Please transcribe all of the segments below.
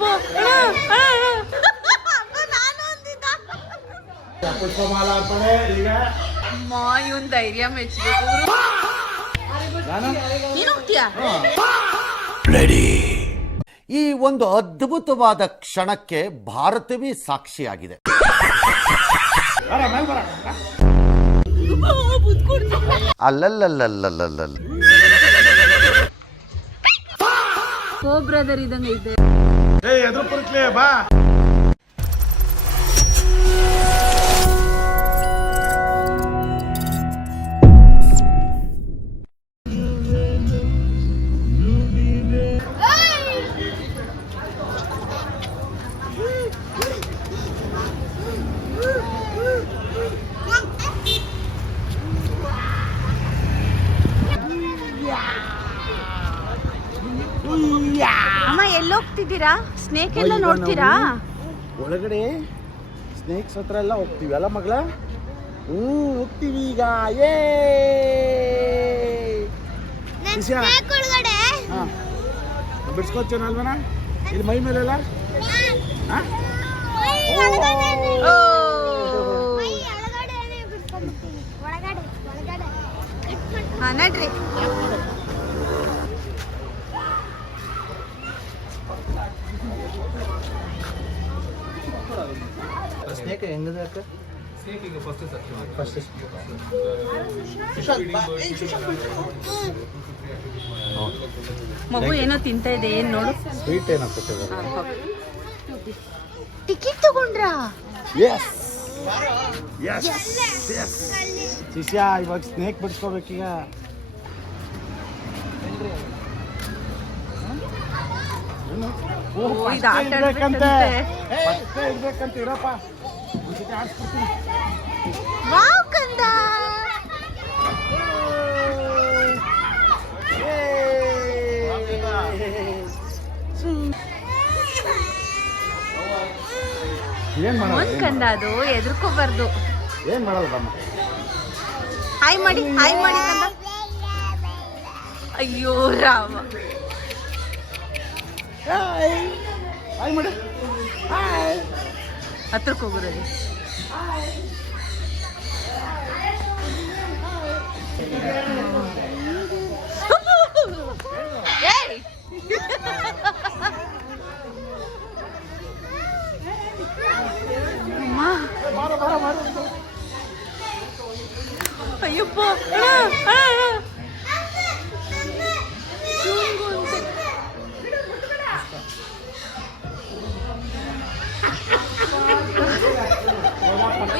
ಅಯ್ಯಪ್ಪ ಅಮ್ಮ ಇವನ್ ಧೈರ್ಯ ಮೆಚ್ಚಬೇಕು. ನೀನು ಹೋಗ್ತೀಯಾ? ಈ ಒಂದು ಅದ್ಭುತವಾದ ಕ್ಷಣಕ್ಕೆ ಭಾರತವೇ ಸಾಕ್ಷಿಯಾಗಿದೆ. ಅಲ್ಲಲ್ಲಲ್ಲಲ್ಲಲ್ಲ ಕೋ ಬ್ರದರ್ ಇದಂಗೆ ಇದೆ. ಬಾ ಅಮ್ಮ ಎಲ್ಲೋಗ್ತಿದ್ದೀರಾ? ಸ್ನೇಕ್ ಎಲ್ಲ ನೋಡ್ತೀರಾ? ಒಳಗಡೆ ಸ್ನೇಕ್ಸ್ ಹತ್ರ ಎಲ್ಲ ಹೋಗ್ತೀವಿ ಅಲ್ಲ ಮಗಳ? ಹೋಗ್ತೀವಿ ಈಗ. ಬಿಡ್ಸ್ಕೊಚ್ಚೇನ ಅಲ್ವನ ಇಲ್ಲಿ ಮೈ ಮೇಲೆಲ್ಲ? ನಡ್ರಿ. ಸ್ನೇಕ್ ಹೆಂಗಿದೆ ಅಕ್ಕ? ಸ್ನೇಕ್ ಈಗ ಫಸ್ಟ್ ಮಗು ಏನೋ ತಿಂತ ಇದೆ. ಏನ್ ನೋಡು? ಸ್ವೀಟ್ ಏನೋ ಕೊಟ್ಟಿದ್ದಾರೆ. ಟಿಕೆಟ್ ತಗೊಂಡ್ರಾ? ಶಿಷ್ಯ ಇವಾಗ ಸ್ನೇಕ್ ಬಿಡಿಸ್ಕೋಬೇಕೀಗ. ಇದು ಆಟ ಇರ್ಬೇಕಂತೆ ಇರಪ್ಪ. ವಾವ್ ಕಂದ. ಒಂದ್ ಕಂದ ಅದು ಎದುರ್ಕೋಬಾರ್ದು. ಏನ್ ಮಾಡಲ್ಲ. ಹಾಯ್ ಮಾಡಿ ಕಂದ. ಅಯ್ಯೋ ರಾಮ. ಹಾಯ್ ಮಾಡಿ. ಹತ್ರಕ್ಕೆ ಹೋಗೋರಲ್ಲಿ. ಅಯ್ಯಪ್ಪ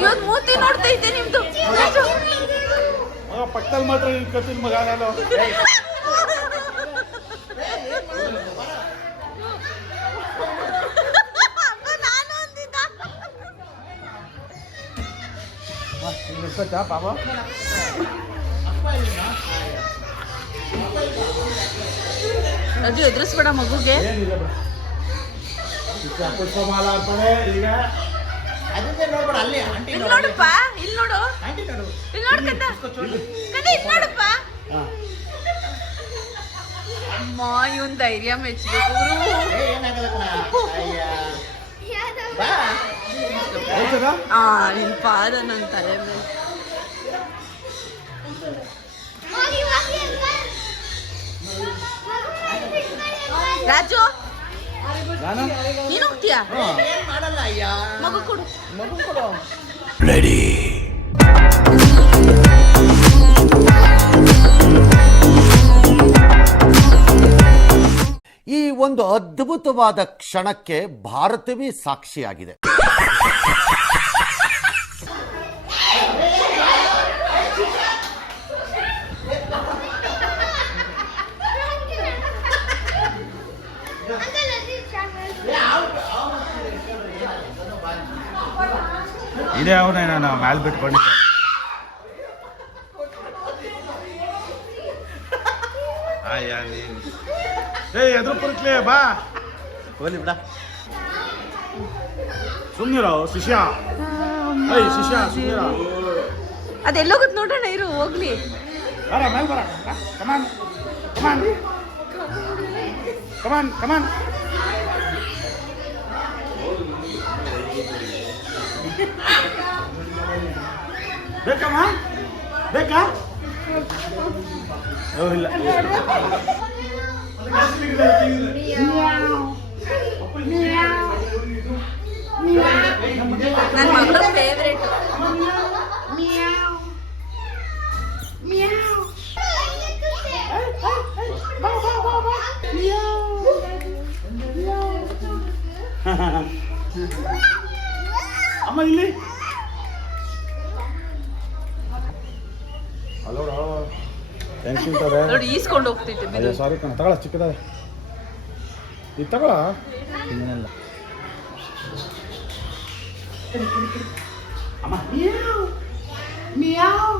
ಇವತ್ತು ಮೂತಿ ನೋಡ್ತಾ ಇದ್ದೆ ನಿಮ್ದು. ಪಕ್ಕದಲ್ಲಿ ಮಾತ್ರ ಕತ್ತಿನ ಮಗ ನಾನು. ಬಾಬಾ ಅದು ಎದುರಿಸ್ಬೇಡ ಮಗುಗೆ. ಇಲ್ಲಿ ನೋಡಪ್ಪ, ಇಲ್ಲಿ ನೋಡು, ಇಲ್ಲಿ ನೋಡು ಕಂದ, ಇಲ್ಲಿ ನೋಡಪ್ಪ. ಅಮ್ಮ ಇವನ್ ಧೈರ್ಯ ಮೆಚ್ಚಬೇಕು. ನಿನ್ ಪಾದ ನನ್ನ ತಲೆ ಮೇಲೆ. ರಾಜು ನೀನು ಹೋಗ್ತೀಯಾ? ಮಗು ಕೊಡು. ರೆಡಿ. ಈ ಒಂದು ಅದ್ಭುತವಾದ ಕ್ಷಣಕ್ಕೆ ಭಾರತವೇ ಸಾಕ್ಷಿಯಾಗಿದೆ. ಇದೇ ಅವನೇ ನಾನು ಮ್ಯಾಲ್ ಬಿಟ್ಕೊಂಡಿದ್ದೆ. ಎದುರು ಪುರ್ಕ್ಲೇ ಬಾ ಹೋಲಿ ಬಿಡ. ಸುಮ್ನಿರೋ ಶಿಷ್ಯ. ಶಿಷ್ಯ ಸುಮ್ನಿರೋ. ಅದೆಲ್ಲೋಗುತ್ತೆ ನೋಡೋಣ ಇರು ಹೋಗ್ಲಿ. ಬರ ಮೇಲೆ ಬರ. ಕಮಾನ್ ಕಮಾನ್ ಕಮಾನ್ ಕಮಾನ್. ಬೇಕಮ್ಮ ಬೇಕಾ ಇಲ್ಲ ನನ್ನ ಮಗಳ ಫೇವ್ರೇಟ್. ಅಮ್ಮ ಇಲ್ಲಿ ಅಲ್ಲೋಡ ಹೆಂಗ್ ತಿಂತಾರೆ ನೋಡಿ ಈಸ್ಕೊಂಡು ಹೋಗ್ತಿದ್ದೆ ಅಯ್ಯೋ ಸಾರಿ ಕಣ ತಗೊಳ ಚಿಕ್ಕದ ಇದು ತಗೊಳ ತಿನ್ನಲ್ಲ. ಅಮ್ಮ ಮಿಯಾವ್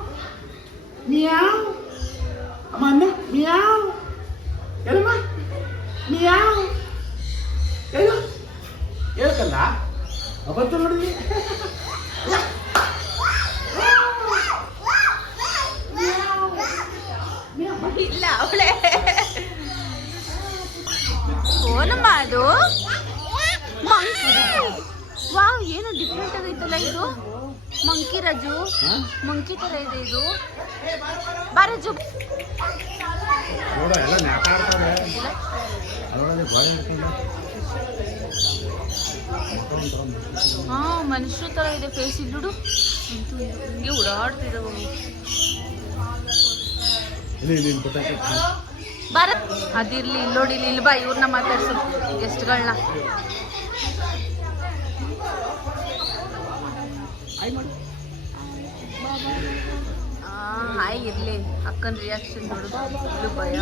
ಮಿಯಾವ್ ಅಮ್ಮ ಅನ್ನ ಮಿಯಾವ್ ಏನಮ್ಮ ಮಿಯಾವ್ ಏನು ಹೇಳ್ಕಲ್ಲ ಬಂತು ನೋಡಿ ಇಲ್ಲ ಅವಳೆ ಓನಮ್ಮ ಅದು ಮಂಕಿ. ವಾವ್ ಏನು ಡಿಫ್ರೆಂಟ್ ಆಗೈತಲ್ಲ ಇದು. ಮಂಕಿ ರಾಜು, ಮಂಕಿ ತರ ಇದೆ ಇದು. ಬಾರಜು ನೋಡ ಎಲ್ಲ ನ್ಯಾಕ ಆಡ್ತಾರೆ ಅದರೊಳಗೆ ಗಾಳಿ ಹಿಡ್ಕೊಂಡು ಹಾ ಮನುಷ್ಯರ ತರ ಇದೆ ಫೇಸ್. ಇಲ್ಲುಡು ಹಿಂಗೆ ಓಡಾಡ್ತಿದ್ದಾವೆ. ಇಲ್ಲಿ ಇಲ್ಲಿ ಇಲ್ಲಿ ಗೊತ್ತಾಯ್ತು ಭಾರತ್ ಅದಿರ್ಲಿ ಇಲ್ಲಿ ನೋಡಿ ಇಲ್ಲಿ ಬಾ ಇವ್ರನ್ನ ಮಾತಾಡ್ಸು ಗೆಸ್ಟ್ಗಳನ್ನ. ಹಾಯ್ ಇರ್ಲಿ ಅಕ್ಕನ ರಿಯಾಕ್ಷನ್ ನೋಡು. ಇಲ್ಲೂ ಭಯ.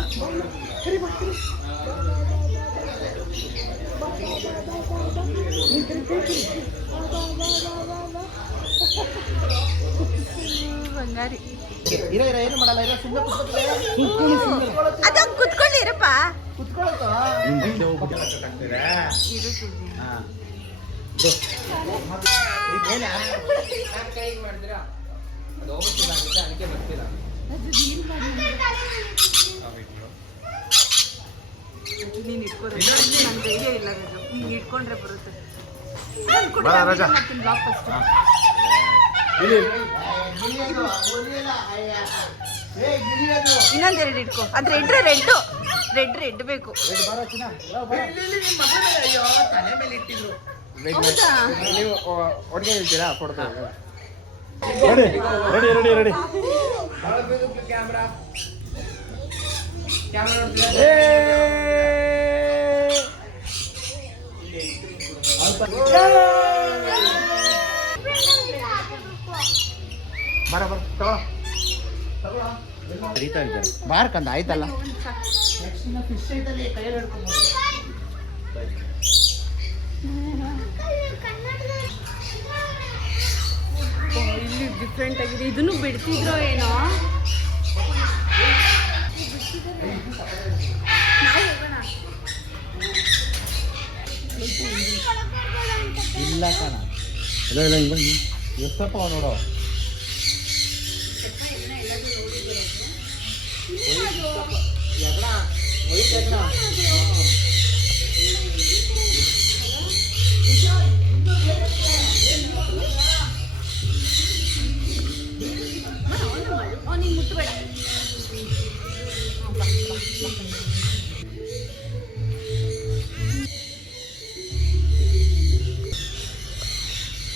ಬಂಗಾರಿ ಇರ ಇರ ಏನು ಮಾಡಲ್ಲ, ಇರ ಸುಮ್ಮನೆ ಅದ ಕುತ್ಕೊಳ್ಳಿರಪ್ಪ. ಹಿಂದೆ ಹೋಗ್ಬಿಟ್ಟು ಇರು ಸುದ್ದಿ. ನೀನ್ ಇಟ್ಕೋದ್ರೆ ನಂಗೆ ಧೈರ್ಯ ಇಲ್ಲ ರಜು. ನೀನ್ ಇಟ್ಕೊಂಡ್ರೆ ಬರುತ್ತೆ. ಬ್ಲಾಗ್ ಫಸ್ಟ್ ಇನ್ನೊಂದೆರಡು ಇಟ್ಕೋ. ಅದು ರೆಡ್ ರೆಡ್ ಬೇಕು. ಹೌದಾ? ನೀವು ಒಟ್ಟಿಗೆ ಹೇಳ್ತೀರಾ ಕೊಡ್ತೇವೆ. ರೆಡಿ ರೆಡಿ ರೆಡಿ ರೆಡಿ ಬರ ಬರ ತಗೋ ಕರೀತಾ ಇದ್ದಾರೆ. ಬಾರ್ಕಂದ ಆಯ್ತಲ್ಲ. ಇಲ್ಲಿ ಡಿಫ್ರೆಂಟ್ ಆಗಿದೆ. ಇದನ್ನು ಬಿಡ್ತಿದ್ರೋ ಏನೋ. ನಾವು ಹೋಗೋಣ. ಇಲ್ಲ ಕಣ, ಇಲ್ಲ ಇಲ್ಲ ಹಿಂಗೆ ಎಷ್ಟಪ್ಪ ನೋಡೋ. ನೀನು ಮುಟ್ಟಬೇಡ.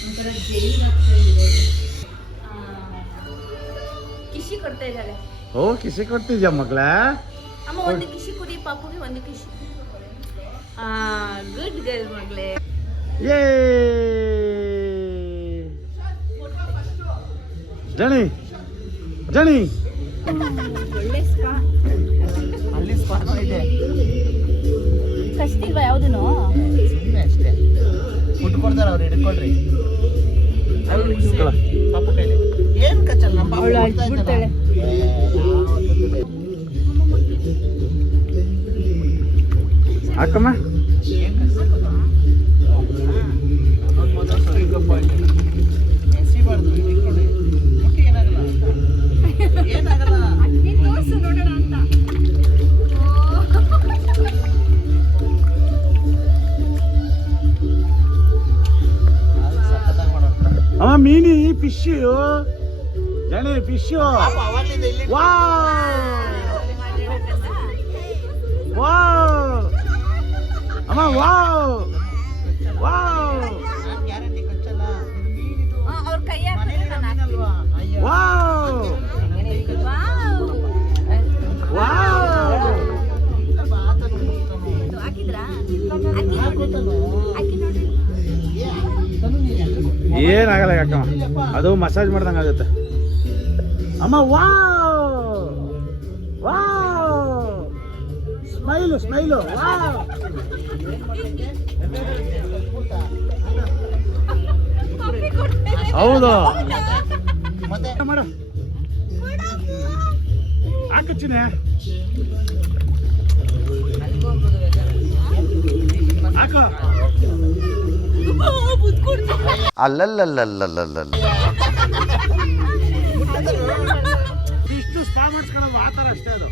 ಒಂಥರ ಜೈಲ್ ಆಗ್ತಾ ಇದೆ. ಕಿಶಿ ಕೊಡ್ತಾ ಇದ್ದಾಳೆ. ಓ ಕಿಸಿ ಕೊಡ್ತಿದ್ಯಾ ಮಗ್ಳ? ಅಮ್ಮ ಒಂದು ಕಿಶಿ ಕುಡಿ, ಪಾಪುಗೆ ಒಂದು ಕಿಶಿ. ಗುಡ್ ಗರ್ಲ್ ಮಗಳೇ. ಏ ಜಣಿ ಜಣಿ ಒಳ್ಳೆ ಸ್ಪಾ. ಅಲ್ಲಿ ಸ್ಪಾನ ಇದೆ. ಕಷ್ಟಿಲ್ವಾ ಯಾವುದೂ? ಸುಮ್ಮನೆ ಅಷ್ಟೇ ಫುಡ್ ಕೊಡ್ತಾರೆ ಅವ್ರು, ಹಿಡ್ಕೊಳ್ರಿ. ಪಾಪ ಕೈಲಿ ಏನ್ ಕಚ್ಚಲ್ಲ. ನಮ್ಮ ಅವಳು ಅಳ್ಬಿಡ್ತಾಳೆ. ಅಕ್ಕಮ್ಮ ಏನ್ ಕಚ್ಚಲ್ಲ. ಎಸಿಬಾರ್ದು, ಹಿಡ್ಕೊಳ್ಳಿ. ಮುಟ್ಟಿಗೆ ಏನಾಗಲ್ಲ ನೋಡೋಣ ಅಂತ. ಮೀನಿ ಫಿಶ್ ಜಣಿ ಫಿಶ್ ಅಮ್ಮ ಗ್ಯಾರಂಟಿ ಕಚ್ಚಲ್ಲ. ಅವ್ರ ಕೈ ಹಾಕಿದ್ರೆ ನಾನು ಹಾಕ್ತೀನಿ. ಹಾಕಿದ್ರಾ? ಹಾಕಿ ನೋಡ್ರಿ. ಏನಾಗಲ್ಲ ಯಾಕಮ್ಮ, ಅದು ಮಸಾಜ್ ಮಾಡ್ದಂಗೆ ಆಗುತ್ತೆ ಅಮ್ಮ. ಸ್ಮೈಲು ಹೌದು ಮಾಡು ಹಾಕಚ್ಚಿನ ಹಾಕೋ. ಅಲ್ಲಲ್ಲಲ್ಲಲ್ಲಲ್ಲಲ್ಲ ಇಷ್ಟು ಸ್ಪಾ ಮಾಡಿಸ್ಕೊಳ್ಳೋದು ಆ ಥರ ಅಷ್ಟೇ ಅದು.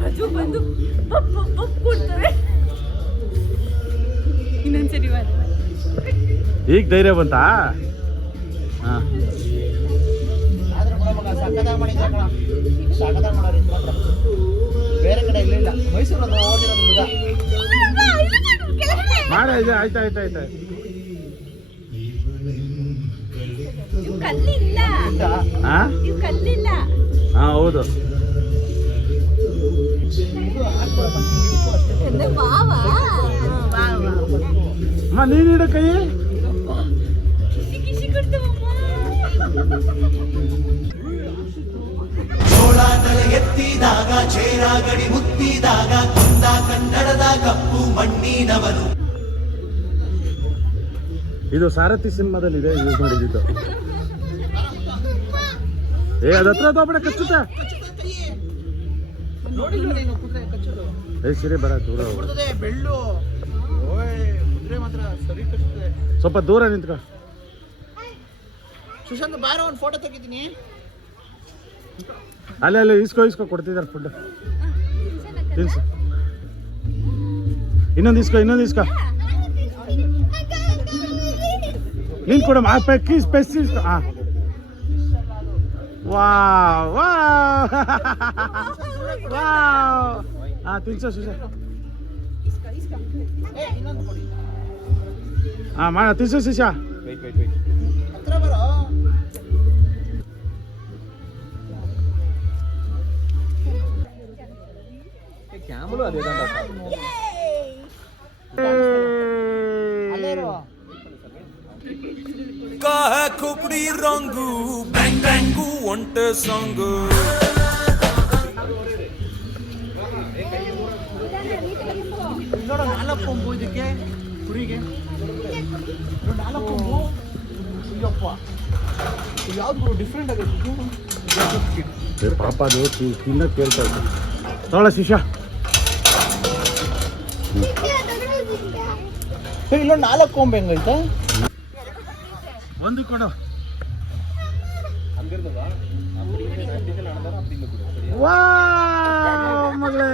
ರಾಜು ಬಂದು ಕೊಡ್ತಾರೆ. ಇನ್ನೊಂದ್ಸರಿ ಈಗ ಧೈರ್ಯ ಬಂತಾ? ಹಾಂ ಸಕದಾಗ ಮಾಡೋರು ಮಾತ್ರ ಬೇರೆ ಕಡೆ ಇಲ್ಲ. ಮೈಸೂರಲ್ಲಿ ಓದಿರೋದು ಹುಡುಗ ಮಾಡಿ. ಆಯ್ತು ಕಲ್ಲಿಲ್ಲ. ಹಾಂ ಕಲ್ಲಿಲ್ಲ. ಹಾಂ ಹೌದು. ಅಮ್ಮ ನೀನು ಇಡ ಕೈ ಕಿಸಿ ಕೊಡ್ತವಮ್ಮ. ಜೋಳ ತಲೆ ಎತ್ತಿದಾಗ ಚೇರ ಗಡಿ ಮುತ್ತಿದಾಗ ಕುಂದ ಕನ್ನಡದ ಕಪ್ಪು ಮಣ್ಣಿನವನು. ಇದು ಸಾರಥಿ ಸಿನಿಮಾದಲ್ಲಿ ಇದೆ, ಯೂಸ್ ಮಾಡಿದ್ದು. ಅದತ್ರ ತಗೋಬೇಡ, ಕಚ್ಚುತ್ತೆ. ನೋಡಿಲ್ಲ ನೀನು ಕುದುರೆ ಕಚ್ಚೋದು? ಸರಿ ಬರ ದೂರ ಕುದುರೆ ಬೆಳ್ಳು ಕುದುರೆ ಮಾತ್ರ ಸರಿ ಕಚ್ಚುತ್ತೆ. ಸ್ವಲ್ಪ ದೂರ ನಿಂತ್ಕೊ. ಸುಶಾಂತ್ ಬಾರೋ ಒಂದು ಫೋಟೋ ತೆಗಿತೀನಿ. ಅಲ್ಲೇ ಇಸ್ಕೊ ಕೊಡ್ತಿದ್ದಾರೆ ಫುಡ್. ತಿನ್ಸು. ಇನ್ನೊಂದು ಇಸ್ಕೊ ನೀನು ಕೊಡ. ಪೆಸ್ ಇಸ್ಕೊ. ಹಾಂ ವಾವ್ ಹಾಂ ತಿನ್ಸೋ ಸುಶಾಂತ್. ಹಾಂ ಮಾಡ ತಿನ್ಸು ಶಿಶಾ. ಹತ್ರ ಬರೋ. ಕ್ಯಾಮಲು ಅದೇ ಅಲ್ಲೇರೋ ಕಾಹ ಕುಪಡಿ ರಂಗು ಬ್ಯಾಂಗ್ ಬ್ಯಾಂಗು ಒಂಟೆ ಸಾಂಗು. ನೋಡೋ 4 ಕೊಂಬು ಇದಕ್ಕೆ ಕುರಿಗೆ. 4 ಕೊಂಬು. ಅಯ್ಯಪ್ಪ ಯಾವ್ದು ಡಿಫ್ರೆಂಟ್ ಆಗೈತೆ. ಪಾಪ ಅದು ತಿನ್ನಕ್ಕೆ ಕೇಳ್ತಾ ಇತ್ತು. ತಗೊಳ್ಳ ಶಿಶಾ. ಇಲ್ಲೊಂದು 4 ಕೊಂಬು ಹೆಂಗೈತೆ? ಒಂದು ಕೊಡು. ವಾವ್ ಮಗಳೇ.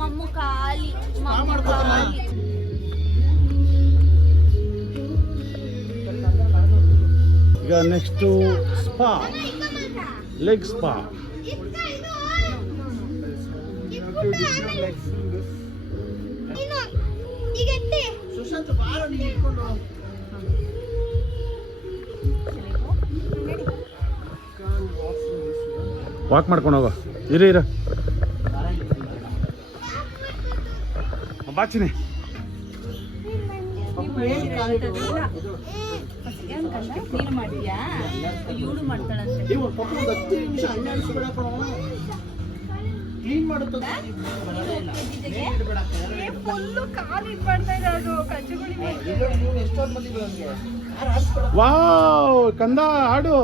ಮಮ್ಮು ಖಾಲಿ. ಈಗ next spa, leg spa. Sushant ಬಾರೋ ನೀನು ಇಟ್ಕೊಂಡು. ವಾಕ್ ಮಾಡ್ಕೊಂಡು ಹೋಗೋ. ಇರ ಬಾಚಿನಿ. ನೀನು ಮಾಡ್ತೀಯಾ? ಇವಳು ಮಾಡ್ತಾಳಂತೆ. ನೀವು ಪಾಪ ಒಂದು 10 ನಿಮಿಷ ಅಲ್ಲಾಡಿಸ್ಬೇಡ ಕಣೋ. ಕ್ಲೀನ್ ಮಾಡುತ್ತದೆ. ಫುಲ್ಲು ಕಾಲು ಇದು ಮಾಡ್ತಾ ಇರೋದು ಕಚ್ಚುಗಳಿಗೆ. ನೀವು ಎಷ್ಟೊತ್ತು ಬಂದಿದ್ದೀವಿ ನನಗೆ ಯಾರು ಆಡಿಸ್ಬೇಡ. ವಾವ್ ಕಂದ ಹಾಡು.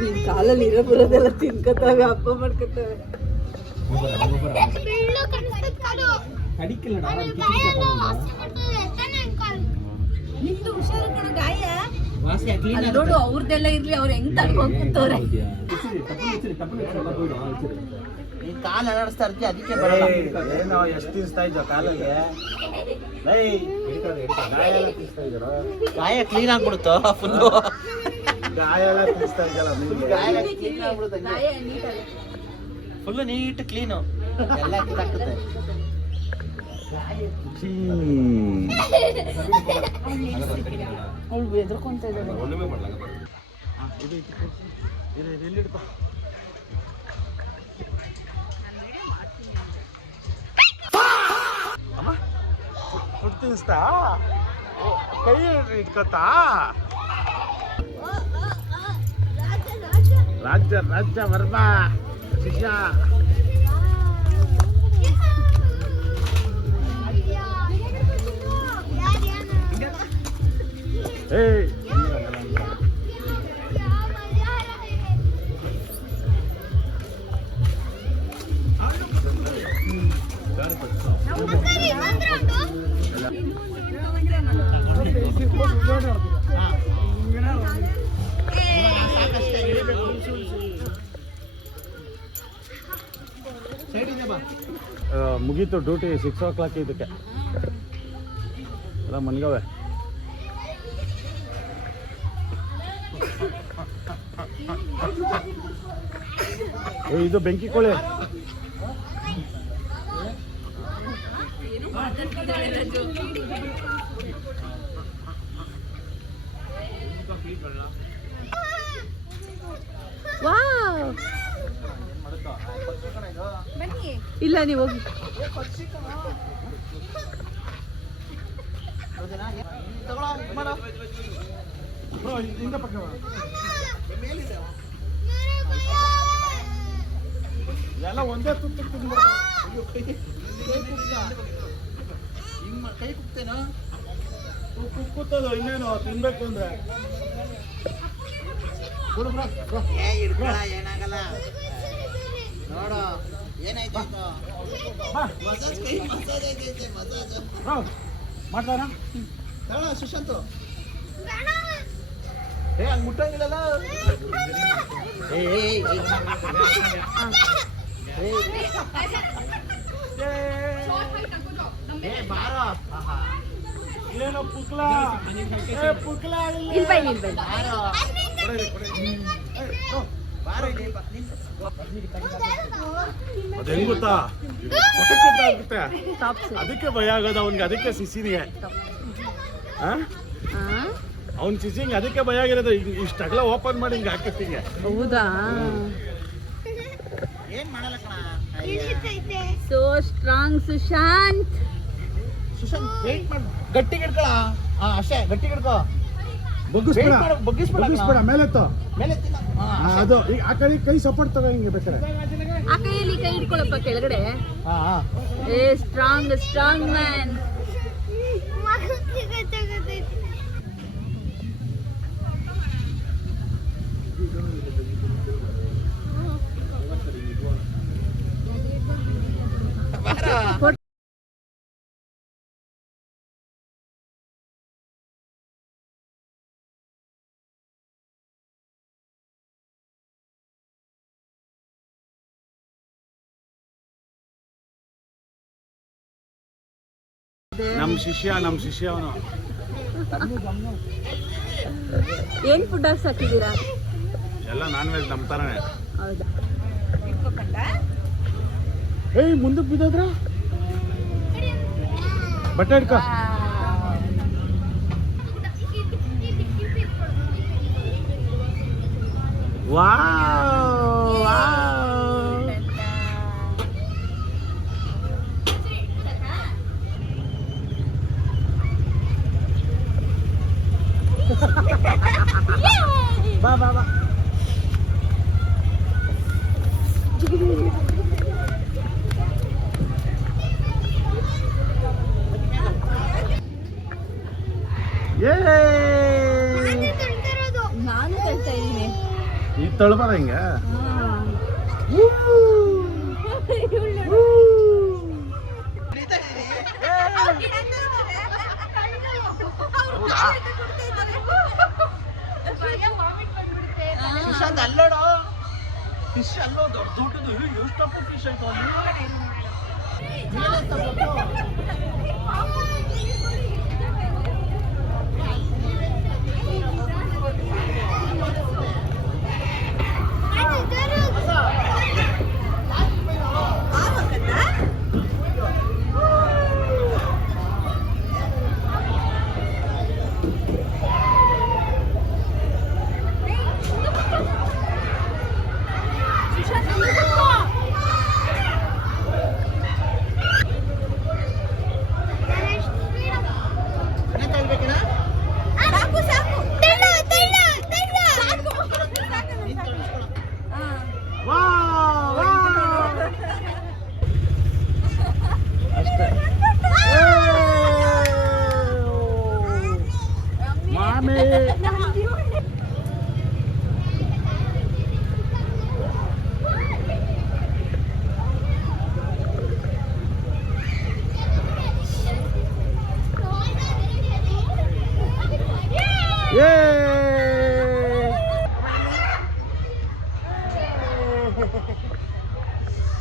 ನಿನ್ ಕಾಲಲ್ಲಿ ಇರೋ ಬರೋದೆಲ್ಲ ತಿನ್ಕೋತಾವೆ, ಹಬ್ಬ ಮಾಡ್ಕೋತಾವೆ. ನಿಂದು ಹುಷಾರು ಕಣ ಗಾಯ. ಅಲ್ಲಿ ನೋಡು ಅವ್ರದ್ದೆಲ್ಲ ಇರ್ಲಿ, ಅವ್ರು ಹೆಂಗ್ ತಡ್ಕೊಂಡ್ ಕೂತವ್ರೆ. ಕಾಲು ಅಲ್ಲಾಡಿಸ್ತಾ ಇರ್ತೀಯ, ಅದಕ್ಕೆ ಬರಲ್ಲ. ಏನೋ ಎಷ್ಟು ತಿನ್ಸ್ತಾ ಇದ್ದೋ ಕಾಲಲ್ಲಿ. ಗಾಯ ಕ್ಲೀನ್ ಆಗ್ಬಿಡುತ್ತೋ ಫುಲ್ಲು. ಗಾಯ ಎಲ್ಲ ತಿನ್ಸ್ತಾ ಇದ್ದಲ್ಲ ಗಾಯ ಕ್ಲೀನ್ ಆಗ್ಬಿಡುತ್ತೆ, ಗಾಯ ನೀಟಾಗಿ. ಫುಲ್ಲು ನೀಟ್ ಕ್ಲೀನು ಎಲ್ಲ ಕಿತ್ತಾಗ್ತದೆ. ಅವ್ಳು ಎದ್ರಕೊಂತ ಇದ್ದಾಳೆ. ತಿನ್ಸ್ತಾ ಕೈ ಇಟ್ಕೊತಾ. ರಾಜ್ಯ ರಾಜ್ಯ ವರ್ಮ ಶಿಷ್ಯ. ಏಯ್ ಮುಗೀತು ಡ್ಯೂಟಿ 6 o'clock ಇದಕ್ಕೆ ಎಲ್ಲ ಮನ್ಗವೆ. ಇದು ಬೆಂಕಿ ಕೋಳಿ. ಇಲ್ಲ ನೀವು ಹೋಗಿ. ಎಲ್ಲ ಒಂದೇ ತುತ್ತು ಕೈ ಕುಕ್ತೇನೋ ಕೂತದ. ಇನ್ನೇನು ತಿನ್ಬೇಕು ಅಂದ್ರೆ ಏನಾಗಲ್ಲ ನೋಡು. ಏನಾಯ್ತು ಮಾಡ್ತಾರ ಸುಶಾಂತ್. ಹಂಗ್ ಮುಟ್ಟಂಗಿಲ್ಲಲ್ಲ. ಬಾರೋ ಏನೋ ಪುಕ್ಲ ಪುಕ್ಲ ಅದ ಹೆಂಗ್ ಗೊತ್ತಾ, ಆಗುತ್ತೆ ಅದಕ್ಕೆ ಭಯ ಆಗೋದು ಅವನ್ಗೆ. ಅದಕ್ಕೆ ಸಿಸಿನಿಗೆ ಅವ್ನ್ ಸಿಸಿಂಗ್ ಅದಕ್ಕೆ ಭಯ ಆಗಿರೋದು. ಇಷ್ಟಗಲ ಓಪನ್ ಮಾಡಿ ಹಿಂಗೆ ಹಾಕಿರ್ತೀನಿ. ಹೌದಾ? ಏನ್ ಮಾಡಲ್ಲ ಕಣ. So strong Sushant. Sushant wait ಮಾಡು, ಗಟ್ಟಿಗೆ ಹಿಡ್ಕೊಳ. ಅಷ್ಟೇ, ಗಟ್ಟಿಗೆ ಹಿಡ್ಕೋ. ಬಗ್ಗಿಸ್ಬೇಡ, ಮೇಲೆತ್ತು. ಮೇಲೆ ಅದು ಈಗ ಆ ಕಡೆ ಕೈ ಸಪೋರ್ಟ್ ತಗೋ, ಹಿಂಗೆ ಬೇಕಾರೆ ಆ ಕೈಯಲ್ಲಿ ಕೈ ಇಟ್ಕೊಳಪ್ಪ ಕೆಳಗಡೆ. ಏ ಸ್ಟ್ರಾಂಗ್ ಸ್ಟ್ರಾಂಗ್ ಮ್ಯಾನ್. ನಮ್ ಶಿಷ್ಯ ಅವನು. ಏನ್ ಫುಡ್ ಹಾಕಿದ್ದೀರಾ? ಎಲ್ಲ ನಾನ್ ವೆಜ್ ನಮ್ ತರನೇ. ಹೌದಾ? ಏಯ್ ಮುಂದಕ್ಕೆ ಬಿದ್ದೋದ್ರ ಬಟ್ಟೆ ಹಿಡ್ಕೊ. ವಾವ್ ಬಾ ಬಾ ಬಾ ನಾನು ಕಳ್ತಾ ಇದ್ದೀನಿ. ಈ ತಳ್ಬಾರ ಹಿಂಗ ಅಲ್ಲೋಡು ಫಿಶ್ ಅಲ್ಲೋ ದೊಡ್ಡ ದೊಡ್ಡದು ಎಷ್ಟಪ್ಪ ಫಿಶ್ ಆಯ್ತು ಅಷ್ಟೇ ಮಾಮಿ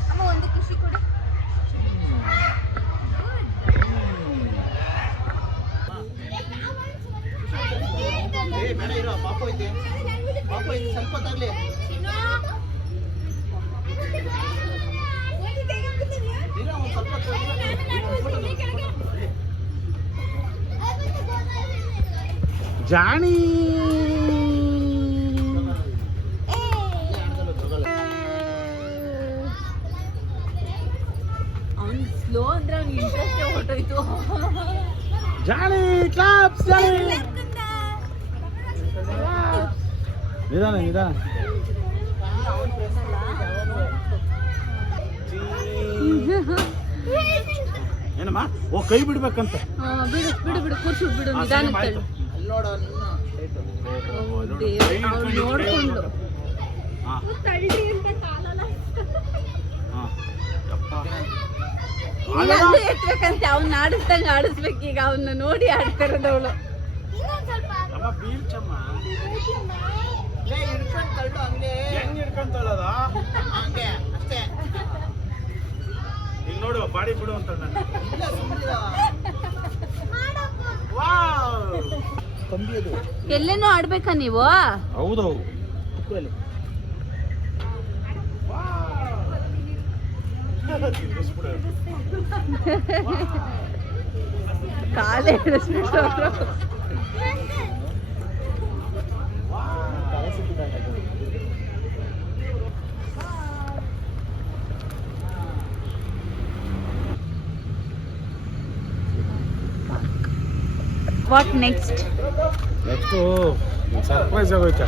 ಅಮ್ಮ ಒಂದು ಖುಷಿ ಕೊಡು. ಬೇಡ ಇರೋ ಪಾಪ ಐತೆ ಸ್ವಲ್ಪ ತಗ್ಲಿ ಜಾಣಿ ಅವ್ನು ಸ್ಲೋ ಅಂದ್ರೆ ಅವ್ನಿಗೆ ಇಂಟ್ರೆಸ್ಟ್ ಹೊರಟೋಯ್ತು. ಜಾಣಿ ಕ್ಲಾಪ್ಸ್ ಜಾಣಿ ನಿಧಾನ ನಿಧಾನ ಏನಮ್ಮ ಓ ಕೈ ಬಿಡ್ಬೇಕಂತ ಬಿಡು ಬಿಡು ಬಿಡು ಕೂರ್ಸ್ಬಿಡು ಬಿಡು ನಿಧಾನ ಆಯ್ತು. ಅವ್ರು ನೋಡ್ಕೊಂಡು ಹಾ ಹಾ ಯಪ್ಪ ಇನ್ನೊಂದು ಎತ್ಬೇಕಂತೆ ಅವ್ನ ಆಡಿಸ್ದಂಗ ಆಡಿಸ್ಬೇಕು ಈಗ ಅವನ್ನ ನೋಡಿ ಆಡ್ತಾ ಇರೋದವಳು. ಅಮ್ಮ ಬೀಳ್ಚಮ್ಮ ಹೆಂಗ್ ಹಿಡ್ಕೊಂತಳದ ಈಗ ನೋಡು ಬಾಡಿ ಬಿಡು ಅಂತ ನಾನು ಎಲ್ಲೇನೋ ಆಡ್ಬೇಕಾ ನೀವು? ಹೌದೌದು ಕಾಲೇ ಹಿಡಿಸ್ಬಿಟ್ಟು ಅವ್ರು. What next? Next surprise ಆಗೋಯ್ತಾ